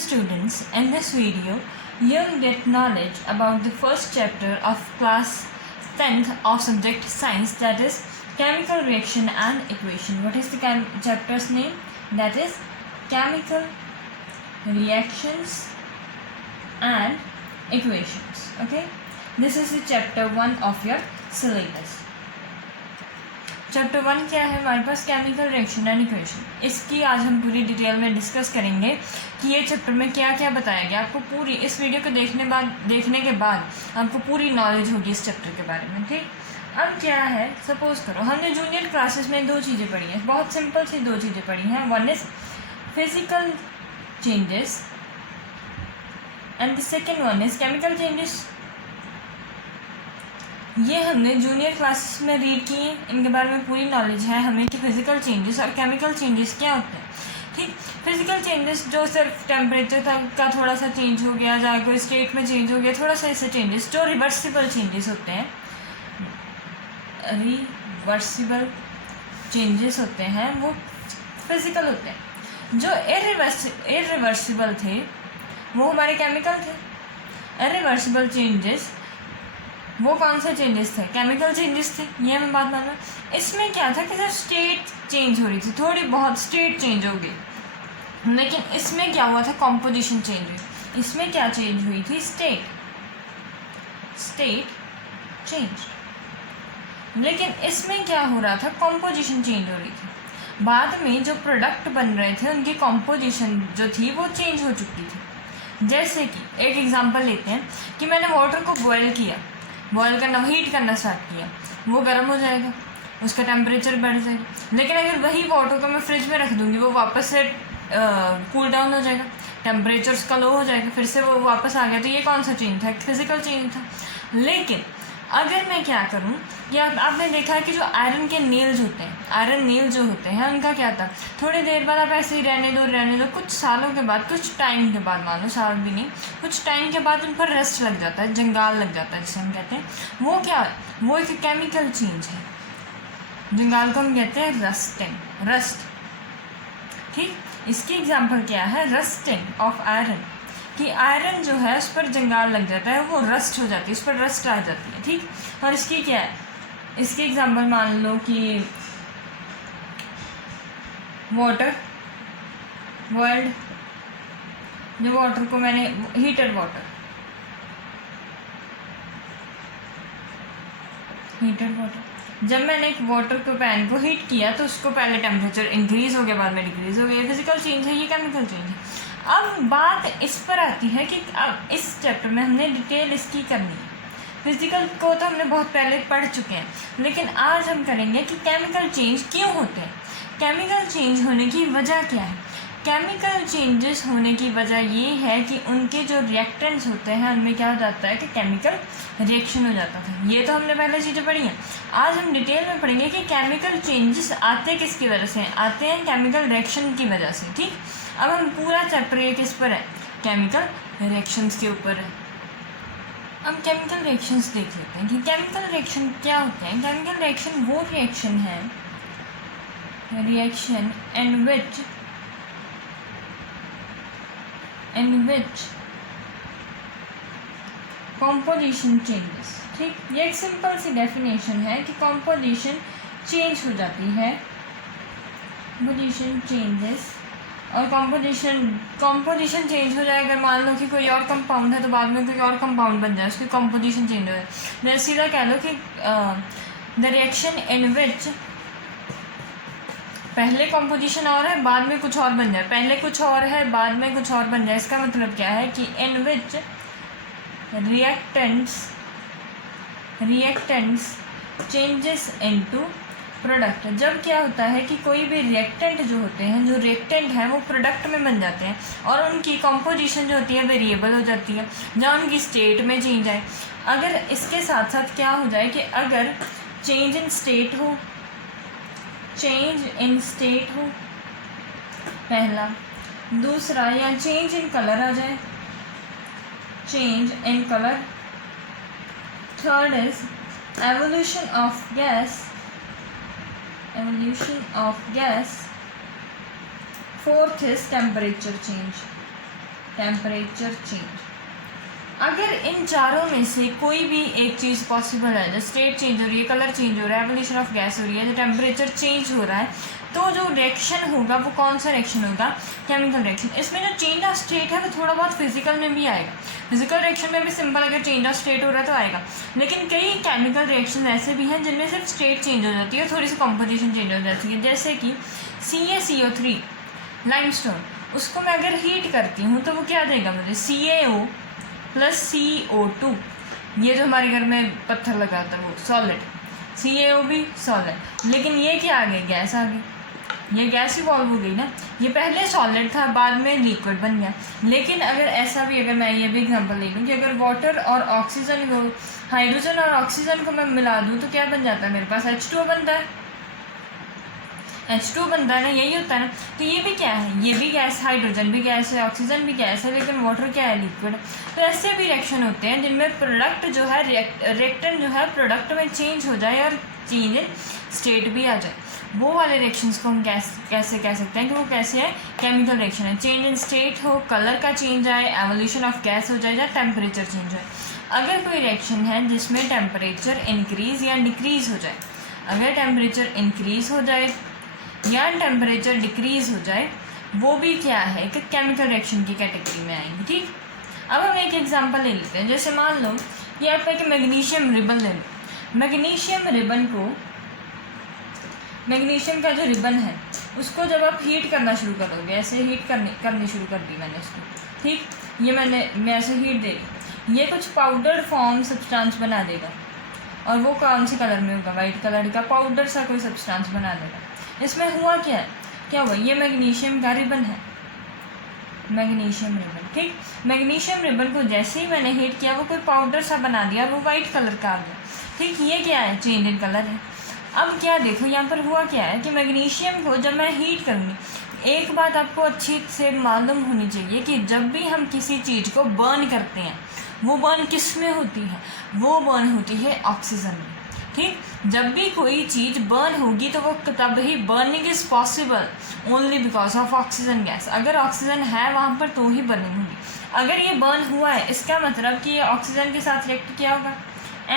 students, in this video you'll get knowledge about the first chapter of class 10th of subject science, that is chemical reaction and equation. What is the chapter's name? That is chemical reactions and equations. Okay, this is the chapter 1 of your syllabus. Chapter 1 क्या है हमारे पास? Chemical reaction and equation. इसकी आज हम पूरी detail में discuss करेंगे कि ये चैप्टर में क्या क्या बताया गया। आपको पूरी इस वीडियो को देखने के बाद आपको पूरी नॉलेज होगी इस चैप्टर के बारे में। ठीक, अब क्या है, सपोज करो हमने जूनियर क्लासेस में दो चीज़ें पढ़ी हैं, बहुत सिंपल सी दो चीज़ें पढ़ी हैं। One is physical changes and the second one is chemical changes. ये हमने जूनियर क्लासेस में रीड किए, इनके बारे में पूरी नॉलेज है हमें कि फिजिकल चेंजेस और केमिकल चेंजेस क्या होते हैं। ठीक, फिजिकल चेंजेस जो सिर्फ टेम्परेचर का थोड़ा सा चेंज हो गया या कोई स्टेट में चेंज हो गया, थोड़ा सा ऐसे चेंजेस जो रिवर्सिबल चेंजेस होते हैं, रिवर्सिबल चेंजेस होते हैं वो फिजिकल होते हैं। जो इरिवर्सिबल थे वो हमारे केमिकल थे। इरिवर्सिबल चेंजेस वो कौन से चेंजेस थे? केमिकल चेंजेस थे। ये हमें बात मालूम है। इसमें क्या था कि सिर्फ स्टेट चेंज हो रही थी, थोड़ी बहुत स्टेट चेंज हो गई, लेकिन इसमें क्या हुआ था? कॉम्पोजिशन चेंज हुई। इसमें क्या चेंज हुई थी? State change. लेकिन इसमें क्या हो रहा था? कॉम्पोजिशन चेंज हो रही थी। बाद में जो प्रोडक्ट बन रहे थे उनकी कॉम्पोजिशन जो थी वो चेंज हो चुकी थी। जैसे कि एक एग्जांपल लेते हैं कि मैंने वाटर को बॉयल किया, हीट करना स्टार्ट किया, वो गर्म हो जाएगा, उसका टेम्परेचर बढ़ जाएगा। लेकिन अगर वही वाटर को मैं फ्रिज में रख दूँगी वो वापस से कूल डाउन हो जाएगा, टेम्परेचर उसका लो हो जाएगा, फिर से वो वापस आ गया। तो ये कौन सा चेंज था? फिजिकल चेंज था। लेकिन अगर मैं क्या करूँ, या आपने देखा है कि जो आयरन के नेल्स होते हैं, आयरन नेल जो होते हैं उनका क्या था? थोड़ी देर बाद आप ऐसे ही रहने दो, कुछ सालों के बाद, कुछ टाइम के बाद, मानो साल भी नहीं, कुछ टाइम के बाद उन पर रस्ट लग जाता है, जंगाल लग जाता है जिसे हम कहते हैं। वो क्या है? वो एक केमिकल चेंज है। जंगाल को हम कहते हैं रस्ट। ठीक, इसकी एग्जाम्पल क्या है? रस्टिंग ऑफ आयरन, कि आयरन जो है उस पर जंगाल लग जाता है, वो रस्ट हो जाती है, उस पर रस्ट आ जाती है। ठीक, और इसकी क्या है? इसकी एग्जांपल मान लो कि वाटर बॉइल्ड, जो वाटर को मैंने हीटेड वाटर जब मैंने एक वाटर को पैन को हीट किया तो उसको पहले टेम्परेचर इंक्रीज हो गया, बाद में डिक्रीज हो गया। फिजिकल चेंज है, ये केमिकल चेंज है। अब बात इस पर आती है कि अब इस चैप्टर में हमने डिटेल इसकी करनी है। फिजिकल को तो हमने बहुत पहले पढ़ चुके हैं, लेकिन आज हम करेंगे कि केमिकल चेंज क्यों होते हैं, केमिकल चेंज होने की वजह क्या है। केमिकल चेंजेस होने की वजह ये है कि उनके जो रिएक्टेंट्स होते हैं उनमें क्या हो जाता है कि केमिकल रिएक्शन हो जाता था। ये तो हमने पहले चीज़ें पढ़ी हैं। आज हम डिटेल में पढ़ेंगे कि केमिकल चेंजेस आते किसकी वजह से हैं। आते हैं केमिकल रिएक्शन की वजह से। ठीक, अब हम पूरा चैप्टर ये किस पर है? केमिकल रिएक्शंस के ऊपर है। अब केमिकल रिएक्शंस देख लेते हैं कि केमिकल रिएक्शन क्या होते हैं। केमिकल रिएक्शन वो रिएक्शन है, reaction in which composition changes। ठीक, ये एक सिंपल सी डेफिनेशन है कि composition चेंज हो जाती है, composition changes, और composition चेंज हो जाए। अगर मान लो कि कोई और कंपाउंड है तो बाद में कोई और कंपाउंड बन जाए, उसकी composition चेंज हो जाए। जैसे सीधा कह लो कि द रिएक्शन इन विच पहले कंपोजिशन और है, बाद में कुछ और बन जाए, पहले कुछ और है, बाद में कुछ और बन जाए। इसका मतलब क्या है कि इन विच रिएक्टेंट्स चेंजेस इनटू प्रोडक्ट। जब क्या होता है कि कोई भी रिएक्टेंट जो होते हैं, जो रिएक्टेंट हैं वो प्रोडक्ट में बन जाते हैं और उनकी कंपोजिशन जो होती है वेरिएबल हो जाती है, जहाँ उनकी स्टेट में चेंज आए। अगर इसके साथ साथ क्या हो जाए कि अगर चेंज इन स्टेट हो पहला, दूसरा या चेंज इन कलर आ जाए, change in colour, third is evolution of gas, fourth is temperature change. Temperature change. अगर इन चारों में से कोई भी एक चीज़ पॉसिबल है, जो स्टेट चेंज हो रही है, कलर चेंज हो रहा है, एवोल्यूशन ऑफ गैस हो रही है, जो टेम्परेचर चेंज हो रहा है, तो जो रिएक्शन होगा वो कौन सा रिएक्शन होगा? Chemical reaction. इसमें जो चेंज ऑफ स्टेट है वो थोड़ा बहुत फिजिकल में भी आएगा। फिजिकल रिएक्शन में भी सिंपल अगर चेंज ऑफ स्टेट हो रहा है तो आएगा, लेकिन कई केमिकल रिएक्शन ऐसे भी हैं जिनमें सिर्फ स्टेट चेंज हो जाती है, थोड़ी सी कॉम्पोजिशन चेंज हो जाती है। जैसे कि CaCO3 लाइमस्टोन, उसको मैं अगर हीट करती हूँ तो वो क्या देगा मुझे? CaO + CO2। ये जो हमारे घर में पत्थर लगाता है वो सॉलिड, CaO भी सॉलिड, लेकिन ये क्या आ गई? गैस आ गई। ये गैस इवॉल्व हो गई ना, ये पहले सॉलिड था, बाद में लिक्विड बन गया। लेकिन अगर ऐसा भी, अगर मैं ये भी एग्जांपल ले लूँ कि अगर वाटर और ऑक्सीजन को, हाइड्रोजन और ऑक्सीजन को मैं मिला दूँ तो क्या बन जाता है? मेरे पास H2O बनता है। H2O बनता है ना, यही होता है ना। तो ये भी क्या है? ये भी गैस, हाइड्रोजन भी गैस है, ऑक्सीजन भी गैस है, लेकिन वाटर क्या है? लिक्विड। तो ऐसे भी रिएक्शन होते हैं जिनमें प्रोडक्ट जो है, रिएक्टेंट जो है प्रोडक्ट में चेंज हो जाए और चेंज इन स्टेट भी आ जाए। वो वाले रिएक्शंस को हम कैसे कह सकते हैं कि वो कैसे है? केमिकल रिएक्शन है। चेंज इन स्टेट हो, कलर का चेंज आए, एवोल्यूशन ऑफ गैस हो जाए या टेम्परेचर चेंज हो। अगर कोई रिएक्शन है जिसमें टेम्परेचर इंक्रीज या डिक्रीज़ हो जाए, अगर टेम्परेचर इंक्रीज़ हो जाए या टेम्परेचर डिक्रीज़ हो जाए, वो भी क्या है? कि केमिकल रिएक्शन की कैटेगरी में आएंगे। ठीक, अब हम एक एग्जांपल ले लेते हैं। जैसे मान लो कि आप एक मैग्नीशियम रिबन ले लो। मैग्नीशियम रिबन को, मैग्नीशियम का जो रिबन है उसको जब आप हीट करना शुरू करोगे, ऐसे हीट करनी शुरू कर दी मैंने इसको, ठीक, ये मैं ऐसे हीट दे रही, ये कुछ पाउडर फॉर्म सब्सटेंस बना देगा। और वो कौन से कलर में होगा? वाइट कलर का पाउडर सा कोई सब्सटेंस बना देगा। इसमें हुआ क्या है? क्या हुआ? ये मैग्नीशियम का रिबन है, मैग्नीशियम रिबन। ठीक, मैग्नीशियम रिबन को जैसे ही मैंने हीट किया वो कोई पाउडर सा बना दिया, वो वाइट कलर का आ गया। ठीक, ये क्या है? चेंज इन कलर है। अब क्या देखो यहाँ पर हुआ क्या है कि मैग्नीशियम को जब मैं हीट करूँगी, एक बात आपको अच्छी से मालूम होनी चाहिए कि जब भी हम किसी चीज़ को बर्न करते हैं, वो बर्न किस में होती है? वो बर्न होती है ऑक्सीजन में। ठीक, जब भी कोई चीज़ बर्न होगी तो वो तब ही burning is possible only because of oxygen gas. अगर ऑक्सीजन है वहाँ पर तो ही बर्निंग होगी। अगर ये बर्न हुआ है, इसका मतलब कि ये ऑक्सीजन के साथ रिएक्ट किया होगा,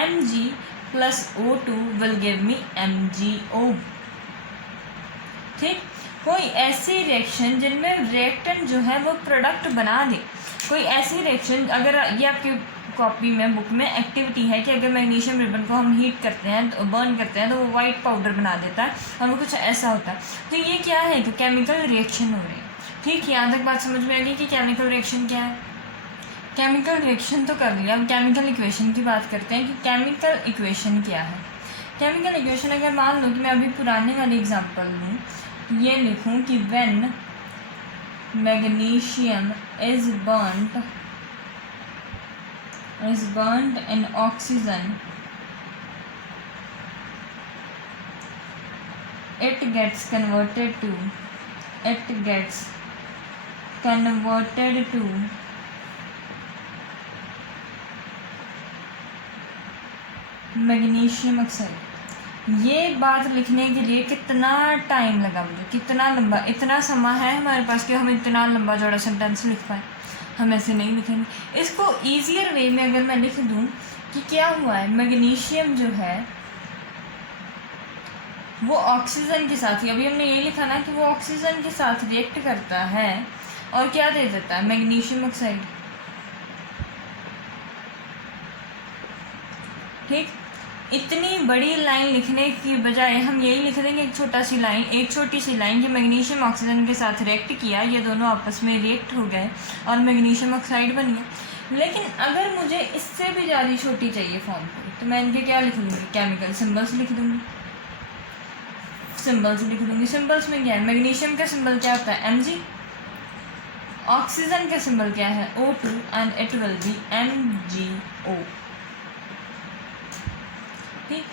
Mg + O2 will give me MgO। ठीक, कोई ऐसी रिएक्शन जिनमें रिएक्टेंट जो है वो प्रोडक्ट बना दे, कोई ऐसी रिएक्शन, अगर ये आपकी कॉपी में, बुक में एक्टिविटी है कि अगर मैग्नीशियम रिबन को हम हीट करते हैं, तो बर्न करते हैं, तो वो वाइट पाउडर बना देता है और वो कुछ ऐसा होता है। तो ये क्या है? कि केमिकल रिएक्शन हो रही है। ठीक, यहाँ तक बात समझ में आ गई कि केमिकल रिएक्शन क्या है? केमिकल रिएक्शन तो कर लिया, अब केमिकल इक्वेशन की बात करते हैं कि केमिकल इक्वेशन क्या है। केमिकल इक्वेशन अगर मान लो कि मैं अभी पुराने वाली एग्जांपल लूँ, ये लिखूँ कि when magnesium is burnt in oxygen, it gets converted to magnesium oxide. ये बात लिखने के लिए कितना टाइम लगा मुझे, कितना लंबा, इतना समय है हमारे पास कि हम इतना लंबा चौड़ा सेंटेंस लिख पाए? हम ऐसे नहीं लिखेंगे। इसको ईजियर वे में अगर मैं लिख दूँ कि क्या हुआ है, मैग्नीशियम जो है वो ऑक्सीजन के साथ ही, अभी हमने ये लिखा ना कि वो ऑक्सीजन के साथ रिएक्ट करता है और क्या दे देता है? Magnesium oxide. ठीक, इतनी बड़ी लाइन लिखने की बजाय हम यही लिख देंगे एक छोटी सी लाइन कि मैग्नीशियम ऑक्सीजन के साथ रिएक्ट किया, ये दोनों आपस में रिएक्ट हो गए और मैग्नीशियम ऑक्साइड बन गया। लेकिन अगर मुझे इससे भी ज़्यादा छोटी चाहिए फॉर्म को, तो मैं इनके क्या लिख दूँगी? केमिकल सिम्बल्स लिख दूँगी। सिम्बल्स में क्या है? मैग्नीशियम का सिंबल क्या होता है? Mg। ऑक्सीजन का सिंबल क्या है? O2 and it will be MgO। ठीक,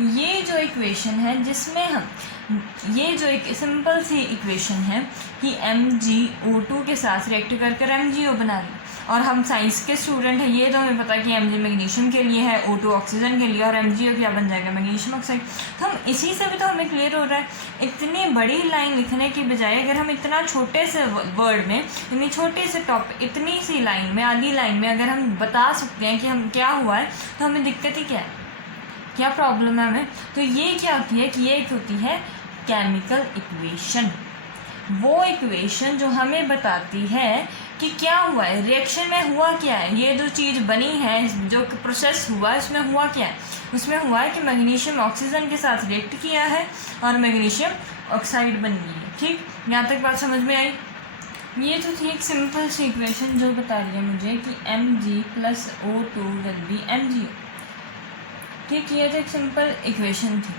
ये जो इक्वेशन है जिसमें हम ये जो एक सिंपल सी इक्वेशन है कि MgO2 के साथ रिएक्ट कर MgO बना रही है, और हम साइंस के स्टूडेंट हैं, ये तो हमें पता है कि Mg मैग्नीशियम के लिए है, O2 ऑक्सीजन के लिए, और MgO क्या बन जाएगा, मैग्नीशियम ऑक्साइड। तो हम इसी से भी तो हमें क्लियर हो रहा है। इतनी बड़ी लाइन लिखने की बजाय अगर हम इतना छोटे से वर्ड में, इतनी छोटे से टॉपिक, इतनी सी लाइन में, आधी लाइन में अगर हम बता सकते हैं कि हम क्या हुआ है, तो हमें दिक्कत ही क्या है, क्या प्रॉब्लम है हमें। तो ये क्या होती है कि ये एक होती है केमिकल इक्वेशन, वो इक्वेशन जो हमें बताती है कि क्या हुआ है, रिएक्शन में हुआ क्या है, ये जो चीज़ बनी है, जो प्रोसेस हुआ है, उसमें हुआ क्या है। उसमें हुआ है कि मैग्नीशियम ऑक्सीजन के साथ रिएक्ट किया है और मैग्नीशियम ऑक्साइड बन गई है। ठीक, यहाँ तक बात समझ में आई। ये तो थी एक सिंपल सी इक्वेशन जो बता रही है मुझे कि Mg+O2 विल बी MgO। ठीक, ये तो एक सिंपल इक्वेशन थी,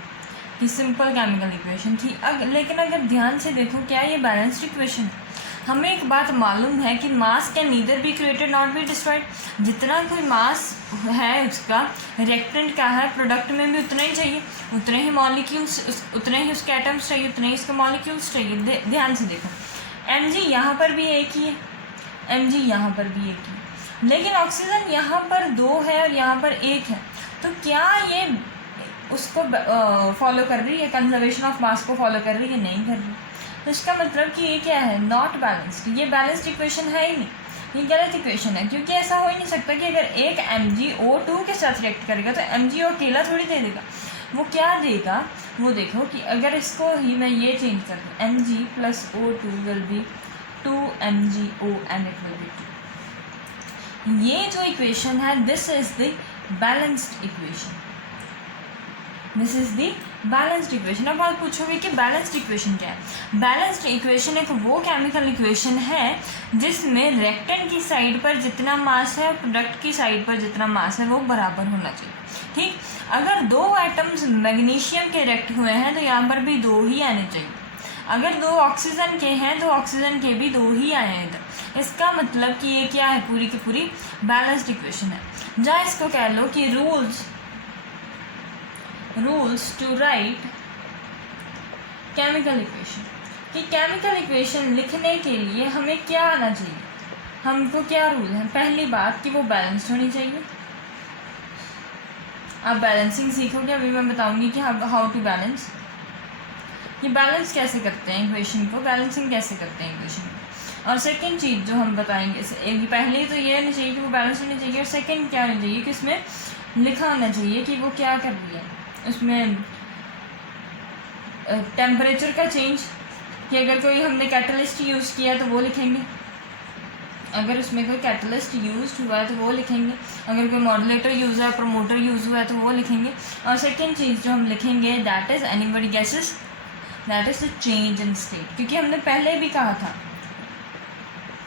कि सिंपल केमिकल इक्वेशन थी। लेकिन अगर ध्यान से देखो, क्या ये बैलेंस्ड इक्वेशन है। हमें एक बात मालूम है कि मास can neither be created not be destroyed. जितना कोई मास है उसका, रिएक्टेंट क्या है, प्रोडक्ट में भी उतना ही चाहिए, उतने ही मॉलिक्यूल्स, उतने ही उसके एटम्स चाहिए, उतने ही उसके मॉलिक्यूल्स चाहिए। ध्यान से देखो, Mg यहाँ पर भी एक ही है, Mg यहाँ पर भी एक ही है, लेकिन ऑक्सीजन यहाँ पर 2 है और यहाँ पर 1 है। तो क्या ये उसको फॉलो कर रही है, कंजर्वेशन ऑफ मास को फॉलो कर रही है, नहीं कर रही। तो इसका मतलब कि ये क्या है, नॉट बैलेंस्ड। ये बैलेंस्ड इक्वेशन है ही नहीं, ये गलत इक्वेशन है, क्योंकि ऐसा हो ही नहीं सकता कि अगर एक MgO2 के साथ रिएक्ट करेगा तो MgO अकेला थोड़ी दे देगा। वो क्या देगा, वो देखो कि अगर इसको ही मैं ये चेंज कर दूँ, Mg+O2 will be 2MgO and it will be 2। ये जो इक्वेशन है, this is the balanced equation, this is the balanced equation. अब आप पूछोगे कि बैलेंस्ड इक्वेशन क्या है। बैलेंस्ड इक्वेशन एक वो केमिकल इक्वेशन है जिसमें रिएक्टेंट की साइड पर जितना मास है और प्रोडक्ट की साइड पर जितना मास है वो बराबर होना चाहिए। ठीक, अगर 2 एटम्स मैग्नीशियम के रिएक्ट हुए हैं तो यहाँ पर भी 2 ही आने चाहिए। अगर 2 ऑक्सीजन के हैं तो ऑक्सीजन के भी 2 ही आए हैं इधर। इसका मतलब कि ये क्या है, पूरी की पूरी बैलेंस्ड इक्वेशन है। जहाँ इसको कह लो कि rules to write chemical equation, कि केमिकल इक्वेशन लिखने के लिए हमें क्या आना चाहिए, हमको क्या रूल है। पहली बात कि वो बैलेंस्ड होनी चाहिए। आप बैलेंसिंग सीखोगे, अभी मैं बताऊंगी कि हाउ टू बैलेंस, ये बैलेंस कैसे करते हैं इक्वेशन को, बैलेंसिंग कैसे करते हैं इक्वेशन को। और सेकंड चीज़ जो हम बताएंगे, पहले तो ये होनी चाहिए कि वो बैलेंस होनी चाहिए, और सेकंड क्या होनी चाहिए कि इसमें लिखा होना चाहिए कि वो क्या कर रही है। उसमें टेम्परेचर का चेंज, कि अगर कोई हमने कैटलिस्ट यूज़ किया तो वो लिखेंगे, अगर उसमें कोई कैटलिस्ट यूज हुआ है तो वो लिखेंगे, अगर कोई मॉडुलेटर यूज़ है, प्रोमोटर यूज़ हुआ है तो वो लिखेंगे। और सेकंड चीज़ जो हम लिखेंगे, that is anybody guesses, that is the change in state. क्योंकि हमने पहले भी कहा था,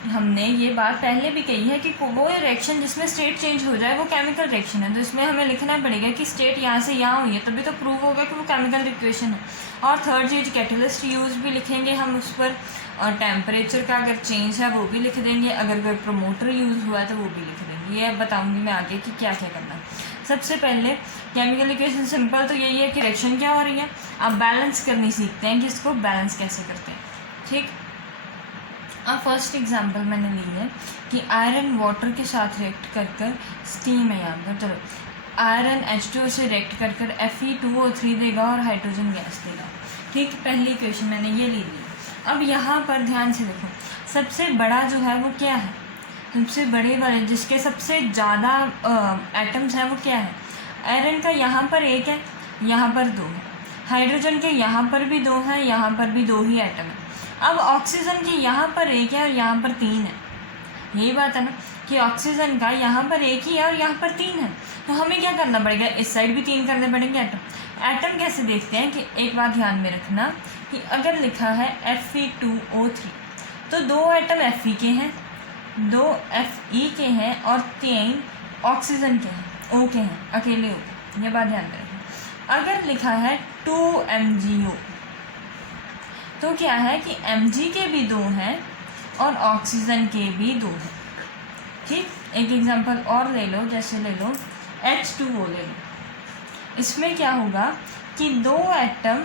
हमने ये बात पहले भी कही है कि वो रिएक्शन जिसमें स्टेट चेंज हो जाए वो केमिकल रिएक्शन है। तो इसमें हमें लिखना पड़ेगा कि स्टेट यहाँ से यहाँ हुई है, तभी तो प्रूव होगा कि वो केमिकल इक्वेशन है। और थर्ड चीज़, कैटलिस्ट यूज़ भी लिखेंगे हम उस पर, और टेम्परेचर का अगर चेंज है वो भी लिख देंगे, अगर कोई प्रोमोटर यूज़ हुआ है तो वो भी लिख देंगे। ये बताऊँगी मैं आगे कि क्या क्या करना है। सबसे पहले केमिकल इक्वेशन सिंपल तो यही है कि रिएक्शन क्या हो रही है, आप बैलेंस करनी सीखते हैं कि इसको बैलेंस कैसे करते हैं। ठीक, अब फर्स्ट एग्जांपल मैंने ली है कि आयरन वाटर के साथ रिएक्ट कर कर स्टीम है यहाँ पर। चलो, आयरन H2O से रिएक्ट कर कर Fe2O3 देगा और हाइड्रोजन गैस देगा। ठीक, पहली इक्वेशन मैंने ये ली। अब यहाँ पर ध्यान से देखो, सबसे बड़ा जो है वो क्या है, सबसे बड़े वाले जिसके सबसे ज़्यादा एटम्स हैं वो क्या है। आयरन का यहाँ पर 1 है, यहाँ पर 2 है, हाइड्रोजन के यहाँ पर भी 2 हैं, यहाँ पर भी 2 ही एटम है। अब ऑक्सीजन के यहाँ पर 1 है और यहाँ पर 3 है। यही बात है ना कि ऑक्सीजन का यहाँ पर 1 ही है और यहाँ पर 3 है। तो हमें क्या करना पड़ेगा, इस साइड भी 3 करने पड़ेंगे एटम कैसे देखते हैं कि एक बात ध्यान में रखना कि अगर लिखा है Fe2O3 तो 2 एटम Fe के हैं, 2 Fe के हैं और 3 ऑक्सीजन के हैं, O के हैं, अकेले O के। ये बात ध्यान में रखना। अगर लिखा है 2MgO तो क्या है कि Mg के भी 2 हैं और ऑक्सीजन के भी 2 हैं। ठीक, एक एग्जांपल और ले लो, जैसे ले लो H2O ले लो। इसमें क्या होगा कि 2 एटम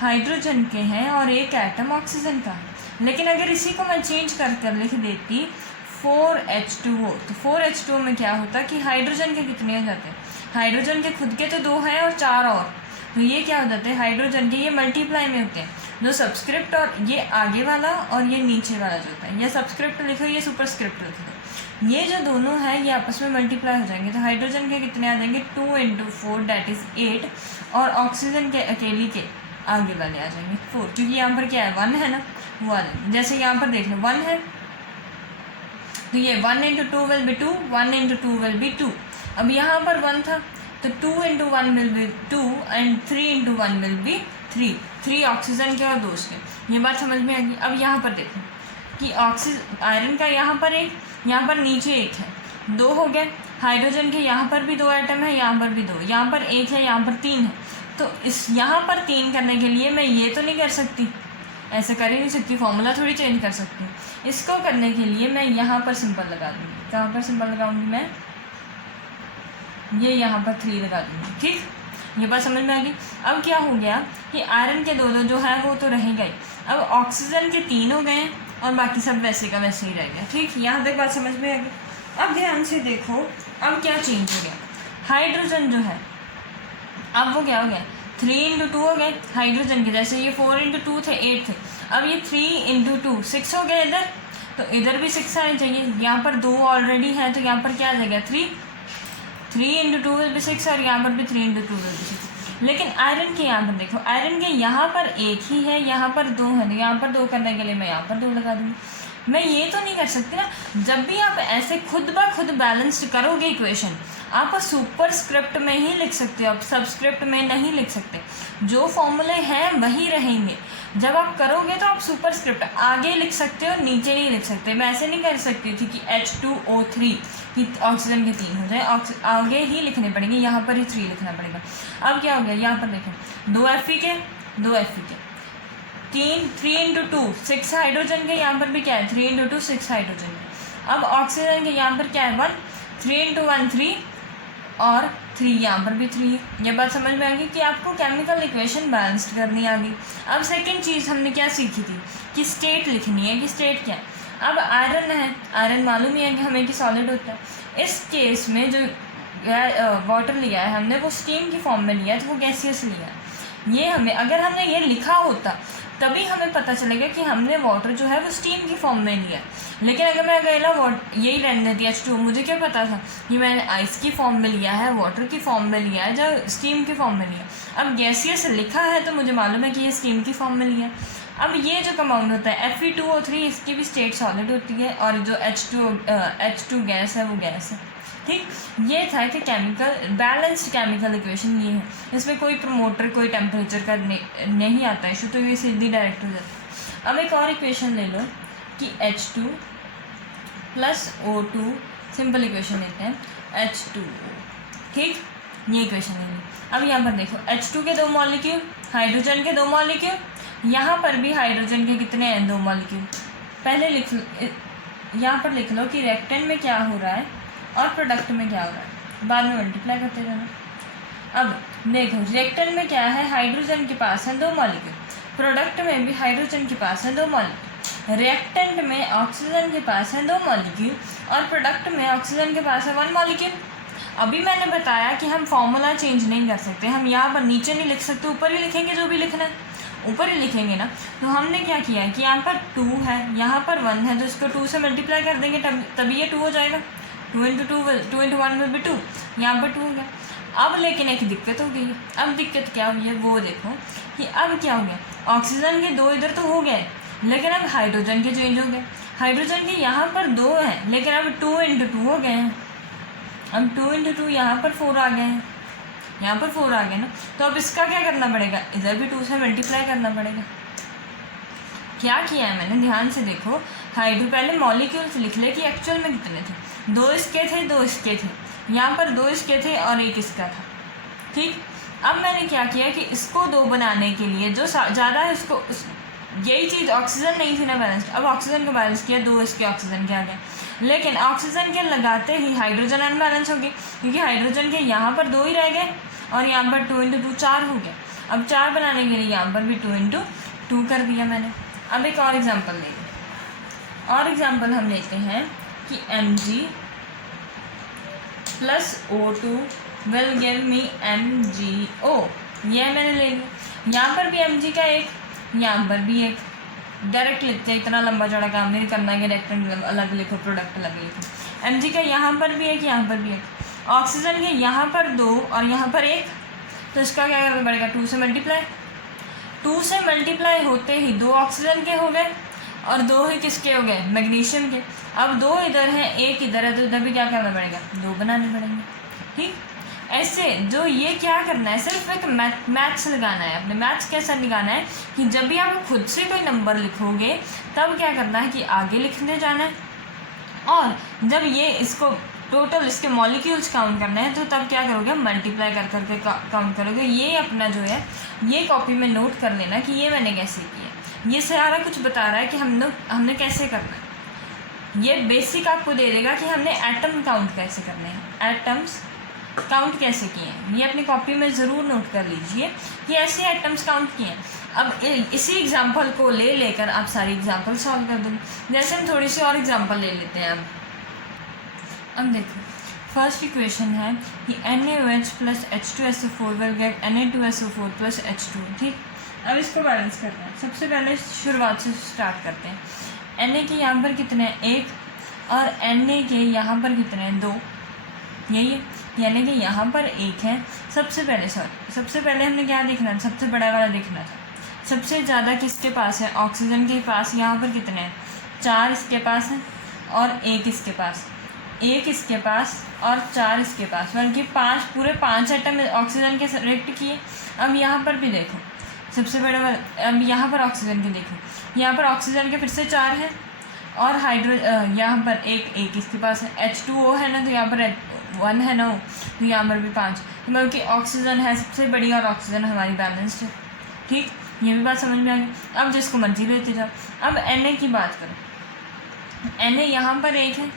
हाइड्रोजन के हैं और 1 एटम ऑक्सीजन का है। लेकिन अगर इसी को मैं चेंज कर कर लिख देती 4H2O, तो 4H2O में क्या होता कि हाइड्रोजन के कितने हो जाते हैं, हाइड्रोजन के खुद के तो 2 हैं और 4 और, तो ये क्या हो जाते हैं हाइड्रोजन के, ये मल्टीप्लाई में होते हैं। जो सब्सक्रिप्ट और ये आगे वाला और ये नीचे वाला जो होता है, ये सब्सक्रिप्ट लिखो, ये सुपरस्क्रिप्ट लिखो, ये जो दोनों हैं ये आपस में मल्टीप्लाई हो जाएंगे। तो हाइड्रोजन के कितने आ जाएंगे 2 × 4 दैट इज़ 8, और ऑक्सीजन के अकेली के आगे वाले आ जाएंगे 4, क्योंकि यहाँ पर क्या है 1 है ना, वो आ जाएंगे। जैसे यहाँ पर देख लो 1 है, तो ये 1 × 2 विल बी 2, 1 × 2 विल बी 2। अब यहाँ पर 1 था तो 2 × 1 will be 2 and 3 × 1 will be 3, 3 oxygen के और 2 उसके। ये बात समझ में आ गई। अब यहाँ पर देखो कि आयरन का यहाँ पर 1, यहाँ पर नीचे 1 है, 2 हो गए। हाइड्रोजन के यहाँ पर भी 2 एटम है, यहाँ पर भी 2, यहाँ पर 1 है, यहाँ पर 3 है। तो इस यहाँ पर 3 करने के लिए मैं ये तो नहीं कर सकती, ऐसे कर ही नहीं सकती, फॉर्मूला थोड़ी चेंज कर सकती हूँ। इसको करने के लिए मैं यहाँ पर सिंबल लगा दूँगी। कहाँ पर सिंबल लगाऊंगी मैं, ये यहाँ पर 3 लगा दूँगी। ठीक, ये बात समझ में आ गई। अब क्या हो गया कि आयरन के 2 जो है वो तो रहेगा ही। अब ऑक्सीजन के 3 हो गए और बाकी सब वैसे का वैसे ही रह गया। ठीक, यहाँ तक बात समझ में आ गई। अब ध्यान से देखो अब क्या चेंज हो गया, हाइड्रोजन जो है अब वो क्या हो गया 3 × 2 हो गए हाइड्रोजन के, जैसे ये 4 × 2 थे 8 थे, अब ये 3 × 2 6 हो गए इधर, तो इधर भी 6 आने चाहिए। यहाँ पर 2 ऑलरेडी है तो यहाँ पर क्या आ जाएगा 3 × 2 विल बी 6, और यहाँ पर भी 3 × 2 विल बी 6। लेकिन आयरन के यहाँ पर देखो, आयरन के यहाँ पर 1 ही है, यहाँ पर 2 है, तो यहाँ पर 2 करने के लिए मैं यहाँ पर 2 लगा दूँगी। मैं ये तो नहीं कर सकती ना, जब भी आप ऐसे खुद ब खुद बैलेंस्ड करोगे इक्वेशन, आप सुपर स्क्रिप्ट में ही लिख सकते हो, आप सबस्क्रिप्ट में नहीं लिख सकते। जो फॉर्मूले हैं वही रहेंगे। जब आप करोगे तो आप सुपर स्क्रिप्ट आगे लिख सकते हो, नीचे नहीं लिख सकते। मैं ऐसे नहीं कर सकती थी कि H2O3 कि ऑक्सीजन के 3 हो जाए, आगे ही लिखने पड़ेंगे, यहाँ पर ही 3 लिखना पड़ेगा। अब क्या हो गया, यहाँ पर देखें 2 Fe के 2 Fe के 3 × 2 6 हाइड्रोजन के, यहाँ पर भी क्या है 3 × 2 6 हाइड्रोजन के। अब ऑक्सीजन के यहाँ पर क्या है 1, 3 × 1 3, और 3 यहाँ पर भी 3 है। ये बात समझ में आ गई कि आपको केमिकल इक्वेशन बैलेंस्ड करनी आ गई। अब सेकंड चीज़ हमने क्या सीखी थी कि स्टेट लिखनी है, कि स्टेट क्या है। अब आयरन है, आयरन मालूम ही है कि हमें कि सॉलिड होता है। इस केस में जो वाटर लिया है हमने वो स्टीम की फॉर्म में लिया है, तो वो गैसियस लिया है। ये हमें अगर हमने ये लिखा होता तभी हमें पता चलेगा कि हमने वाटर जो है वो स्टीम की फॉर्म में लिया है। लेकिन अगर मैं अकेला यही रहने देती H2, मुझे क्या पता था कि मैंने आइस की फॉर्म में लिया है, वाटर की फॉर्म में लिया है, जो स्टीम की फॉर्म में लिया है। अब गैसियस लिखा है तो मुझे मालूम है कि ये स्टीम की फॉर्म में लिया है। अब ये जो कंपाउंड होता है Fe2O3, इसकी भी स्टेट सॉलिड होती है, और जो H2 गैस है वो गैस है। ठीक, ये था कि केमिकल बैलेंस्ड केमिकल इक्वेशन ये है। इसमें कोई प्रमोटर कोई टेम्परेचर का नहीं आता इशू, तो ये सीधी डायरेक्ट हो जाता है। अब एक और इक्वेशन ले लो कि H2 + O2, सिंपल इक्वेशन लेते हैं H2O। ठीक, ये इक्वेशन ले लो। अब यहाँ पर देखो H2 के 2 मॉलिक्यूल, हाइड्रोजन के 2 मॉलिक्यूल, यहाँ पर भी हाइड्रोजन के कितने हैं 2 मॉलिक्यूल। पहले लिख लो, यहाँ पर लिख लो कि रिएक्टेंट में क्या हो रहा है और प्रोडक्ट में क्या हो रहा है, बाद में मल्टीप्लाई करते जाना। अब देखो रिएक्टेंट में क्या है, हाइड्रोजन के पास है 2 मॉलिक्यूल, प्रोडक्ट में भी हाइड्रोजन के पास है 2 मॉलिक्यूल। रिएक्टेंट में ऑक्सीजन के पास है 2 मॉलिक्यूल और प्रोडक्ट में ऑक्सीजन के पास है 1 मॉलिक्यूल। अभी मैंने बताया कि हम फॉर्मूला चेंज नहीं कर सकते, हम यहाँ पर नीचे नहीं लिख सकते, ऊपर ही लिखेंगे, जो भी लिखना है ऊपर ही लिखेंगे ना। तो हमने क्या किया है कि यहाँ पर 2 है, यहाँ पर 1 है, तो इसको 2 से मल्टीप्लाई कर देंगे तभी ये 2 हो जाएगा। 2 × 1 विल बी 2, यहाँ पर 2 हो गया। अब लेकिन एक दिक्कत हो गई है। अब दिक्कत क्या हुई है वो देखो कि अब क्या हो गया, ऑक्सीजन के 2 इधर तो हो गए, लेकिन अब हाइड्रोजन के चेंज हो गए। हाइड्रोजन के यहाँ पर 2 हैं, लेकिन अब 2 × 2 हो गए हैं। अब 2 × 2 यहाँ पर 4 आ गए हैं, यहाँ पर 4 आ गए ना। तो अब इसका क्या करना पड़ेगा, इधर भी 2 से मल्टीप्लाई करना पड़ेगा। क्या किया है मैंने, ध्यान से देखो। पहले मॉलिक्यूल्स लिख ले कि एक्चुअल में कितने थे, 2 इसके थे 2 इसके थे, यहाँ पर 2 इसके थे और 1 इसका था। ठीक, अब मैंने क्या किया कि इसको 2 बनाने के लिए जो ज़्यादा है उसको, यही चीज़ ऑक्सीजन नहीं थी ना बैलेंस, अब ऑक्सीजन को बैलेंस किया, 2 इसके ऑक्सीजन के आ गए। लेकिन ऑक्सीजन के लगाते ही हाइड्रोजन अनबैलेंस हो गई, क्योंकि हाइड्रोजन के यहाँ पर 2 ही रह गए और यहाँ पर 2 इंटू 2 4 हो गया। अब 4 बनाने के लिए यहाँ पर भी 2 इंटू 2 कर दिया मैंने। अब एक और एग्जांपल लेंगे। और एग्जांपल हम लेते हैं कि Mg plus O2 will give me MgO। यह मैंने ले लिया। यहाँ पर भी Mg का एक, यहाँ पर भी एक। डायरेक्ट लिखते हैं, इतना लंबा चौड़ा काम नहीं करना है, डायरेक्ट अलग लिखो, प्रोडक्ट अलग लिखो। Mg का यहाँ पर भी एक, यहाँ पर भी एक। ऑक्सीजन के यहाँ पर 2 और यहाँ पर 1, तो इसका क्या करना पड़ेगा, 2 से मल्टीप्लाई। 2 से मल्टीप्लाई होते ही 2 ऑक्सीजन के हो गए और 2 ही किसके हो गए, मैग्नीशियम के। अब 2 इधर हैं, 1 इधर है, तो इधर भी क्या करना पड़ेगा, 2 बनाने पड़ेंगे। ठीक, ऐसे जो ये क्या करना है, सिर्फ एक मैथ्स लगाना है। अपने मैथ्स कैसा लगाना है कि जब भी आप खुद से कोई नंबर लिखोगे तब क्या करना है कि आगे लिखने जाना है, और जब ये इसको टोटल इसके मॉलिक्यूल्स काउंट करना है तो तब क्या करोगे, मल्टीप्लाई कर करके काउंट करोगे। ये अपना जो है ये कॉपी में नोट कर लेना कि ये मैंने कैसे किया। ये सारा कुछ बता रहा है कि हमने कैसे करना है। ये बेसिक आपको दे देगा कि हमने एटम काउंट कैसे करने हैं, एटम्स काउंट कैसे किए हैं। ये अपनी कॉपी में ज़रूर नोट कर लीजिए कि ऐसे एटम्स काउंट किए हैं। अब इसी एग्जांपल को लेकर आप सारी एग्जांपल सॉल्व कर दोगे। जैसे हम थोड़ी सी और एग्जांपल ले लेते हैं। अब देखो, फर्स्ट इक्वेशन है कि NaOH plus H2SO4 will get Na2SO4 plus H2। ठीक, अब इसको बैलेंस करना है। सबसे पहले शुरुआत से स्टार्ट करते हैं। Na के यहाँ पर कितने हैं, 1, और Na के यहाँ पर कितने हैं, 2। यही है, यानी कि यहाँ पर 1 है। सबसे पहले हमने क्या देखना था, सबसे बड़ा वाला देखना था। सबसे ज़्यादा किसके पास है, ऑक्सीजन के पास। यहाँ पर कितने हैं, 4 इसके पास हैं और 1 इसके पास, 1 इसके पास और 4 इसके पास, बल्कि 5 पूरे 5 एटम ऑक्सीजन के सेलेक्ट किए। अब यहाँ पर भी देखो, सबसे बड़ा वाला, अब यहाँ पर ऑक्सीजन के देखो, यहाँ पर ऑक्सीजन के फिर से 4 हैं और यहाँ पर एक इसके पास है। H2O है ना, तो यहाँ पर 1 है ना, तो यहाँ पर भी 5, बल्कि ऑक्सीजन है सबसे बड़ी और ऑक्सीजन हमारी बैलेंस्ड है। ठीक, ये भी बात समझ में आ गई। अब जिसको मर्जी लेते जाओ। अब Na की बात करो, Na यहाँ पर 1 है,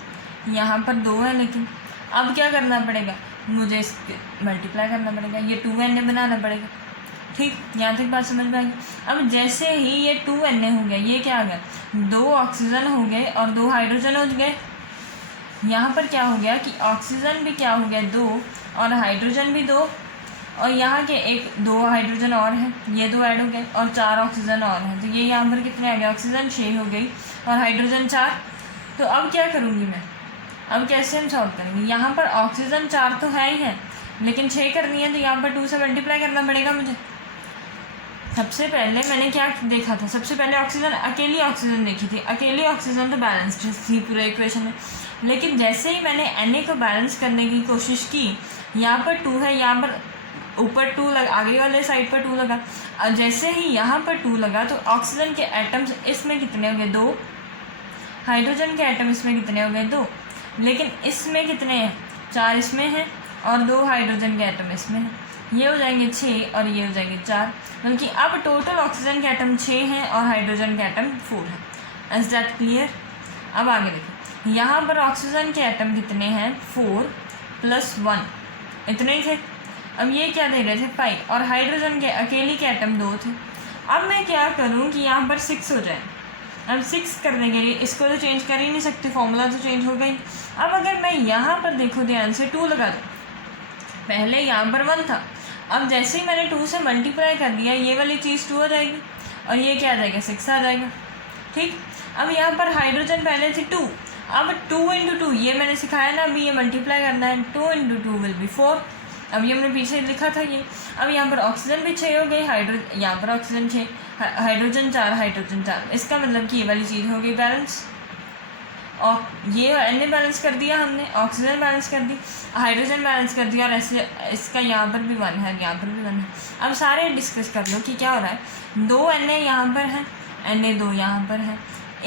यहाँ पर 2 है, लेकिन अब क्या करना पड़ेगा, मुझे इसके मल्टीप्लाई करना पड़ेगा, ये 2Na बनाना पड़ेगा। ठीक, यहाँ तक बात समझ में आ गई। अब जैसे ही ये 2Na हो गया, ये क्या आ गया, 2 ऑक्सीजन हो गए और 2 हाइड्रोजन हो गए। यहाँ पर क्या हो गया कि ऑक्सीजन भी क्या हो गया, 2 और हाइड्रोजन भी 2, और यहाँ के 2 हाइड्रोजन और हैं, ये 2 ऐड हो गए और 4 ऑक्सीजन और हैं। तो ये यहाँ पर कितने आ गए, ऑक्सीजन 6 हो गई और हाइड्रोजन 4। तो अब क्या करूँगी मैं, अब कैसे हम सॉल्व करेंगे। यहाँ पर ऑक्सीजन 4 तो है ही है, लेकिन 6 करनी है, तो यहाँ पर 2 से मल्टीप्लाई करना पड़ेगा मुझे। सबसे पहले मैंने क्या देखा था, सबसे पहले ऑक्सीजन, अकेली ऑक्सीजन देखी थी। अकेली ऑक्सीजन तो बैलेंस्ड थी पूरे इक्वेशन में, लेकिन जैसे ही मैंने Na को बैलेंस करने की कोशिश की, यहाँ पर 2 है, यहाँ पर ऊपर 2 लगा, आगे वाले साइड पर 2 लगा, और जैसे ही यहाँ पर 2 लगा तो ऑक्सीजन के एटम्स इसमें कितने हो गए, 2। हाइड्रोजन के एटम इसमें कितने हो गए, 2। लेकिन इसमें कितने हैं, 4 इसमें हैं और 2 हाइड्रोजन के एटम इसमें हैं। ये हो जाएंगे 6 और ये हो जाएंगे 4, बल्कि अब टोटल ऑक्सीजन के एटम 6 हैं और हाइड्रोजन के एटम 4 हैं। Is that clear. अब आगे देखो, यहाँ पर ऑक्सीजन के एटम कितने हैं, 4 प्लस 1, इतने ही थे। अब ये क्या दे रहे थे, 5, और हाइड्रोजन के अकेली के एटम 2 थे। अब मैं क्या करूँ कि यहाँ पर 6 हो जाए। अब 6 करने के लिए इसको तो चेंज कर ही नहीं सकते, फॉर्मूला तो चेंज हो गई। अब अगर मैं यहाँ पर देखूँ ध्यान से, 2 लगा दूँ, पहले यहाँ पर 1 था, अब जैसे ही मैंने 2 से मल्टीप्लाई कर दिया, ये वाली चीज़ 2 हो जाएगी और ये क्या आ जाएगा, 6 आ जाएगा। ठीक, अब यहाँ पर हाइड्रोजन पहले थी 2, अब 2 × 2, ये मैंने सिखाया ना, अभी ये मल्टीप्लाई करना है, 2 × 2 विल बी 4। अब ये हमने पीछे लिखा था ये। अब यहाँ पर ऑक्सीजन भी 6 हो गई, यहाँ पर ऑक्सीजन 6, हाइड्रोजन 4, हाइड्रोजन 4, इसका मतलब कि ये वाली चीज़ हो गई बैलेंस। और ये Na बैलेंस कर दिया हमने, ऑक्सीजन बैलेंस कर दी, हाइड्रोजन बैलेंस कर दिया, और ऐसे इसका यहाँ पर भी 1 है, यहाँ पर भी 1 है। अब सारे डिस्कस कर लो कि क्या हो रहा है। 2 Na यहाँ पर है, Na2 यहाँ पर है,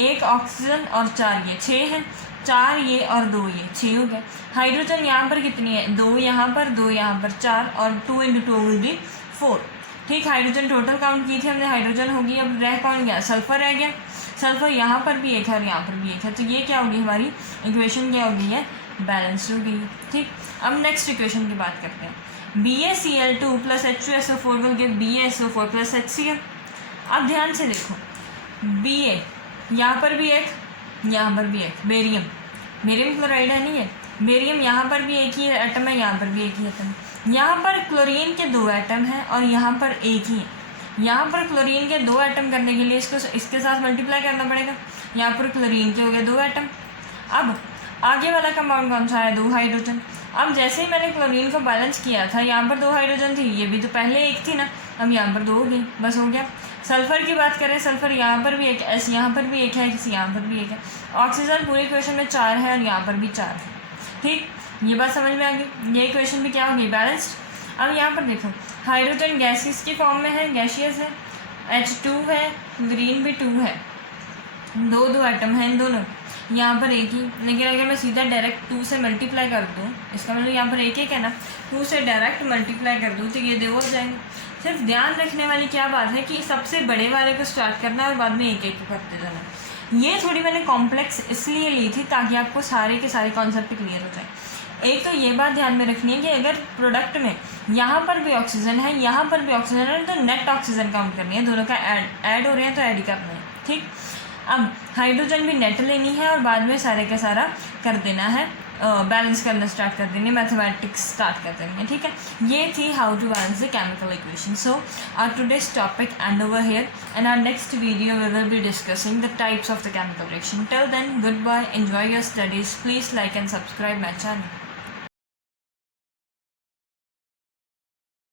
1 ऑक्सीजन और 4 ये 6 हैं, 4 ये और 2 ये 6 हो गए। हाइड्रोजन यहाँ पर कितनी है, 2 यहाँ पर, 2 यहाँ पर, 4, और 2 × 2 विल बी 4। ठीक, हाइड्रोजन टोटल काउंट की थी हमने, हाइड्रोजन होगी। अब रह कौन गया, सल्फर रह गया। सल्फर यहाँ पर भी 1 है और यहाँ पर भी 1 है, तो ये क्या होगी, हमारी इक्वेशन क्या हो गई है, बैलेंस हो गई है। ठीक, अब नेक्स्ट इक्वेशन की बात करते हैं। BaCl2 plus H2SO4 will give BaSO4 plus HCl। अब ध्यान से देखो, Ba यहाँ पर भी एक, यहाँ पर भी एक, बेरियम, बेरियम क्लोराइड है नहीं है, बेरियम यहाँ पर भी एक ही एटम है, यहाँ पर भी एक ही एटम है। यहाँ पर क्लोरीन के 2 एटम हैं और यहाँ पर एक ही है। यहाँ पर क्लोरीन के 2 एटम करने के लिए इसको इसके साथ मल्टीप्लाई करना पड़ेगा। यहाँ पर क्लोरीन के हो गए 2 एटम। अब आगे वाला कंपाउंड कौन सा है, 2 हाइड्रोजन। अब जैसे ही मैंने क्लोरीन को बैलेंस किया था, यहाँ पर 2 हाइड्रोजन थी, ये भी तो पहले एक थी ना, अब यहाँ पर 2 हो गई, बस हो गया। सल्फर की बात करें, सल्फर यहाँ पर भी एक, एस यहाँ पर भी एक है, किसी यहाँ पर भी एक है। ऑक्सीजन पूरे इक्वेशन में 4 है और यहाँ पर भी 4 है। ठीक, ये बात समझ में आ गई। ये इक्वेशन भी क्या होगी, बैलेंस्ड। अब यहाँ पर देखो, हाइड्रोजन गैसेस की फॉर्म में है, गैसियस है, H2 है, ग्रीन भी 2 है, 2 एटम हैं इन दोनों, यहाँ पर एक ही। लेकिन अगर मैं सीधा डायरेक्ट 2 से मल्टीप्लाई कर दूँ, इसका मतलब यहाँ पर एक एक है ना, 2 से डायरेक्ट मल्टीप्लाई कर दूँ तो ये 2 हो जाएंगे। सिर्फ ध्यान रखने वाली क्या बात है कि सबसे बड़े वाले को स्टार्ट करना और बाद में एक एक को करते जाना। ये थोड़ी मैंने कॉम्प्लेक्स इसलिए ली थी ताकि आपको सारे के सारे कॉन्सेप्ट क्लियर हो जाए। एक तो ये बात ध्यान में रखनी है कि अगर प्रोडक्ट में यहाँ पर भी ऑक्सीजन है, यहाँ पर भी ऑक्सीजन है, तो नेट ऑक्सीजन काउंट करनी है, दोनों का ऐड हो रहे हैं तो ऐड करना है। ठीक, अब हाइड्रोजन भी नेट लेनी है और बाद में सारे का सारा कर देना है, बैलेंस करना स्टार्ट कर देंगे, मैथमेटिक्स स्टार्ट कर देंगे। ठीक है, ये थी how to balance the chemical equation. So our today's topic end over here, and our next video we will be discussing the types of the chemical reaction. Till then, good bye, enjoy your studies, please like and subscribe my channel.